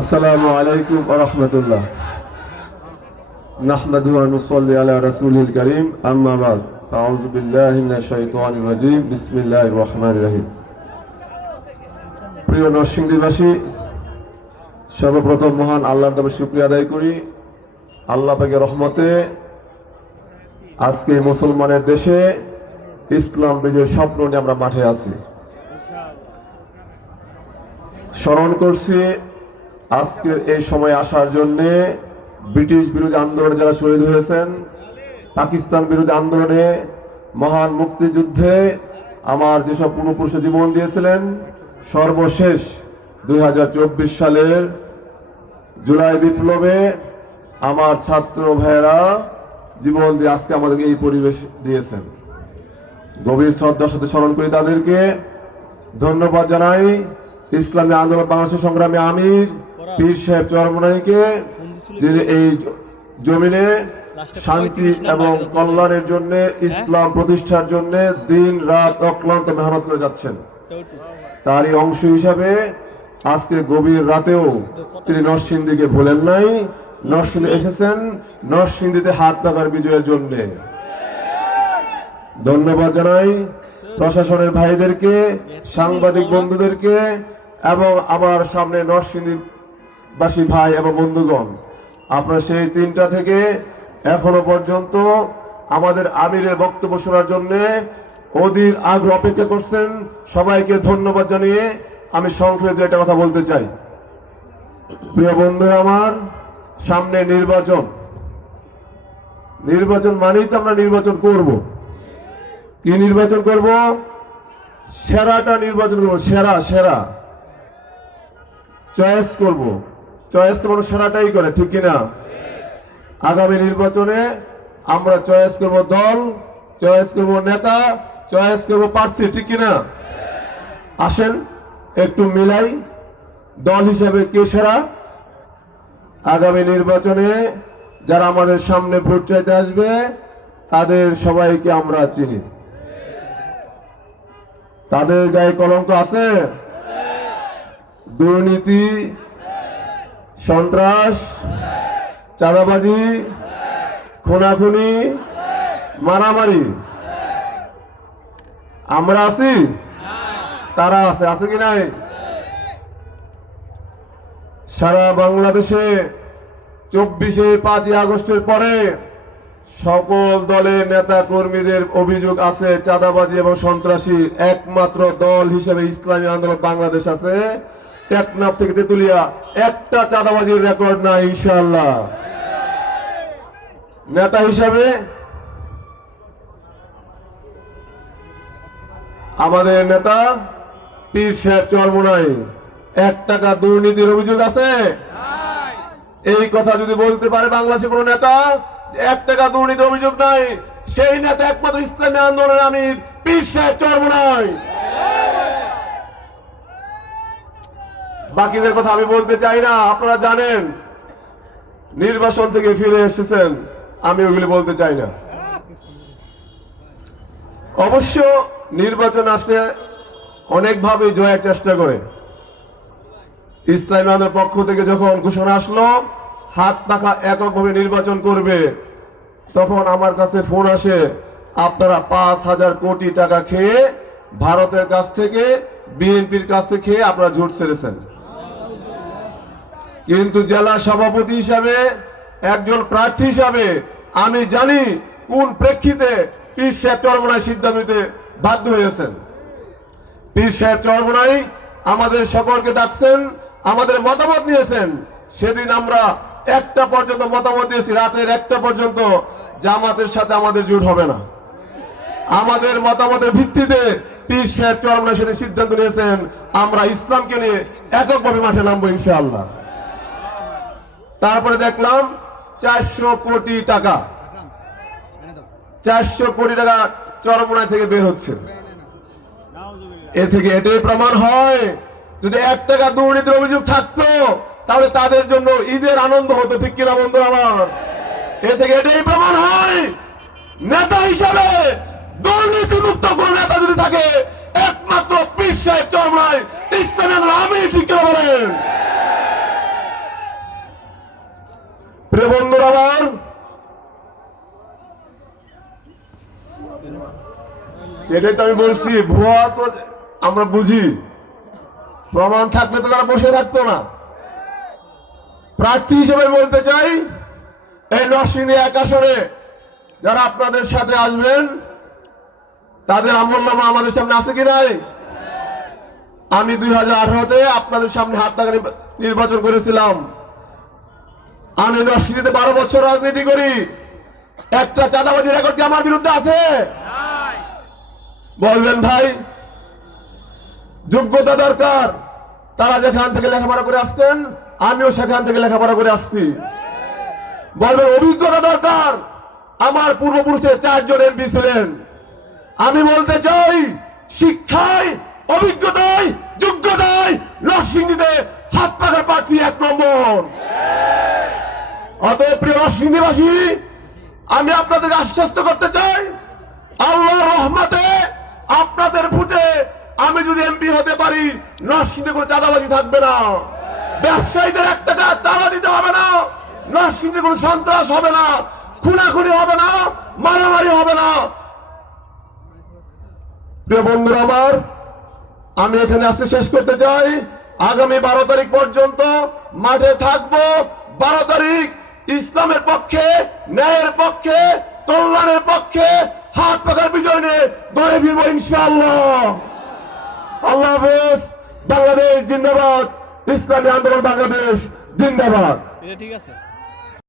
আসসালামু আলাইকুম ওয়া রাহমাতুল্লাহ। নাহমাদুহু ওয়া নুসাল্লি আলা রাসূলিল কারীম, আম্মা বা'দ। আউযু বিল্লাহি মিনাশ শাইতানির রাজীম। বিসমিল্লাহির রহমানির রহিম। প্রিয় নরসিংদীবাসী, সর্বপ্রথম মহান আল্লাহর দরবারে শুকরিয়া আদায় করি। আল্লাহ পাকের রহমতে আজকে মুসলমানের দেশে ইসলাম বিজয়ের স্বপ্ন নিয়ে আমরা মাঠে আছি। স্মরণ করছি আজকের এই সময় আসার জন্য ব্রিটিশ বিরোধী আন্দোলনে যারা শহীদ হয়েছেন, পাকিস্তান বিরোধী আন্দোলনে, মহান মুক্তিযুদ্ধে আমার যেসব পূর্বপুরুষ জীবন দিয়েছিলেন, সর্বশেষ 2024 সালের জুলাই বিপ্লবে আমার ছাত্র ভাইয়েরা জীবন দিয়ে আজকে আমাদেরকে এই পরিবেশ দিয়েছেন। গভীর শ্রদ্ধার সাথে স্মরণ করি তাদেরকে, ধন্যবাদ জানাই। ইসলামী আন্দোলন বাংলাদেশের সংগ্রামী আমির পীর সাহেব চরমনাইকে, যিনি এই জমিনে শান্তি এবং কল্যাণের জন্য, ইসলাম প্রতিষ্ঠার জন্য দিন রাত অক্লান্ত মেহনত করে যাচ্ছেন। তারই অংশ হিসাবে আজকে গভীর রাতেও তিনি নরসিংদীকে ভুলেন নাই। নরসিংদী এসেছেন নরসিংদীতে হাত পাকার বিজয়ের জন্য। ধন্যবাদ জানাই প্রশাসনের ভাইদেরকে, সাংবাদিক বন্ধুদেরকে এবং আমার সামনে নরসিংদীবাসী ভাই এবং বন্ধুগণ, আপনারা সেই 3টা থেকে এখনো পর্যন্ত আমাদের আমিরের বক্তব্য শোনার জন্য অধীর আগ্রহ অপেক্ষা করছেন। সবাইকে ধন্যবাদ জানিয়ে আমি সংক্ষেপে একটা কথা বলতে চাই। প্রিয় বন্ধুরা আমার, সামনে নির্বাচন। নির্বাচন মানেই তো আমরা নির্বাচন করব। কি নির্বাচন করব? সেরাটা নির্বাচন করব। সেরা সেরা চয়েস করব। চয়েস তো মানুষ সেরাটাই করে, ঠিক কিনা? আগামী নির্বাচনে আমরা চয়েস করব দল, চয়েস করব নেতা, চয়েস করব প্রার্থী, ঠিক কিনা? আসেন একটু মিলাই দল হিসেবে কে সেরা। আগামী নির্বাচনে যারা আমাদের সামনে ভোট চাইতে আসবে তাদের সবাইকে আমরা চিনি। তাদের গায়ে কলঙ্ক আছে? দুর্নীতি, সন্ত্রাস, চাঁদাবাজি, খুনাখুনি, মারামারি আমরা আছি? তারা আছে? আছে কি নাই? সারা বাংলাদেশে 5ই আগস্টের পরে সকল দলের নেতা কর্মীদের অভিযোগ আছে চাঁদাবাজি এবং সন্ত্রাসী। একমাত্র দল হিসেবে ইসলামী আন্দোলন বাংলাদেশ আছে। টেকনাফ থেকে তেতুলিয়া একটা চাঁদাবাজির রেকর্ড নাই ইনশাআল্লাহ। নেতা হিসাবে আমাদের নেতা পীর সাহেব চরমনাই। 1 টাকা দুর্নীতির অভিযোগ আছে? এই কথা যদি বলতে পারে বাংলাদেশের কোন নেতা 1 টাকা দুর্নীতির অভিযোগ নাই, সেই নেতা একমাত্র ইসলামী আন্দোলনের আমির পীর সাহেব চরমনাই। বাকিদের কথা আমি বলতে চাই না, আপনারা জানেন নির্বাচন থেকে ফিরে এসেছেন, আমি ওগুলি বলতে চাই না। অবশ্য নির্বাচন আসলে অনেকভাবে জয়ের চেষ্টা করে। ইসলামী আন্দোলনের পক্ষ থেকে যখন ঘোষণা আসলো হাত পাখা এককভাবে নির্বাচন করবে, তখন আমার কাছে ফোন আসে, আপনারা 5,000 কোটি টাকা খেয়ে ভারতের কাছ থেকে, বিএনপির কাছ থেকে খেয়ে আপনারা ঝুট ছেড়েছেন। কিন্তু জেলা সভাপতি হিসাবে, একজন প্রার্থী হিসাবে আমি জানি কোন প্রেক্ষিতে পীর সাহেব চরমনাই সিদ্ধান্ত নিতে বাধ্য হয়েছেন। পীর সাহেব চরমনাই আমাদের সকলকে ডাকছেন, আমাদের মতামত নিয়েছেন। সেদিন আমরা 1টা পর্যন্ত মতামত দিয়েছি, রাতের 1টা পর্যন্ত, জামাতের সাথে আমাদের জোট হবে না। আমাদের মতামতের ভিত্তিতে পীর সাহেব চরমনাই সেদিন সিদ্ধান্ত নিয়েছেন আমরা ইসলামকে নিয়ে এককভাবে মাঠে নামবো ইনশাআল্লাহ। তারপরে দেখলাম 400 কোটি টাকা, 400 কোটি টাকা চরমনাই থেকে বের হচ্ছে। এ থেকে এটাই প্রমাণ হয়, যদি 1 টাকা দুর্নীতির অভিযোগ থাকতো তাহলে তাদের জন্য ঈদের আনন্দ হতো, ঠিক কিনা বন্ধু আমার? এ থেকে এটাই প্রমাণ হয় নেতা হিসাবে দুর্নীতি মুক্ত কোন নেতা যদি থাকে একমাত্র পীর সাহেব চরমনাই, ইসলামী আন্দোলন আমি, ঠিক কিনা বলেন? প্রিয় বন্ধুরা আমার, সেটাই তো আমি বলছি, ভুয়া তো আমরা বুঝি, প্রমাণ থাকলে তো তারা বসে থাকতো না। প্রার্থী হিসেবে বলতে চাই, এই নরসিংদী 1 আসনে যারা আপনাদের সাথে আসবেন তাদের আমলনামা আমাদের সামনে আছে কি নাই? আমি 2018-তে আপনাদের সামনে হাত লাগানি নির্বাচন করেছিলাম। আমি নরসিংদীতে 12 বছর রাজনীতি করি, একটা চাঁদাবাজি রেকর্ড কি আমার বিরুদ্ধে আছে? বলবেন ভাই, যোগ্যতা দরকার। তারা যেখান থেকে লেখাপড়া করে আসছেন, আমিও সেখান থেকে লেখাপড়া করে আসছি। বলবেন অভিজ্ঞতা দরকার। আমার পূর্বপুরুষের 4 জন এমপি ছিলেন। আমি বলতে চাই, শিক্ষায়, অভিজ্ঞতায়, যোগ্যতায় নরসিংদীতে হাত পাখার প্রার্থী 1 নম্বর। অতএব প্রিয় নরসিংদীবাসী, আমি আপনাদেরকে আশ্বস্ত করতে চাই, আল্লাহর রহমতে আপনাদের ভোটে আমি যদি এমপি হতে পারি, নরসিংদীতে কোনো চাঁদাবাজি থাকবে না, ব্যবসায়ীদের 1 টাকা চাঁদা দিতে হবে না, নরসিংদীতে কোনো সন্ত্রাস হবে না, খুনাখুনি হবে না, মারামারি হবে না। প্রিয় বন্ধুরা আমার, আমি এখানে আজকে শেষ করতে চাই। আগামী 12 তারিখ পর্যন্ত মাঠে থাকবো। 12 তারিখ ইসলামের পক্ষে, ন্যায়ের পক্ষে, কল্যাণের পক্ষে হাত পাখার বিজয় নিয়ে ঘরে ফিরবো ইনশাআল্লাহ। আল্লাহ হাফেজ। বাংলাদেশ জিন্দাবাদ। ইসলামী আন্দোলন বাংলাদেশ জিন্দাবাদ। ঠিক আছে।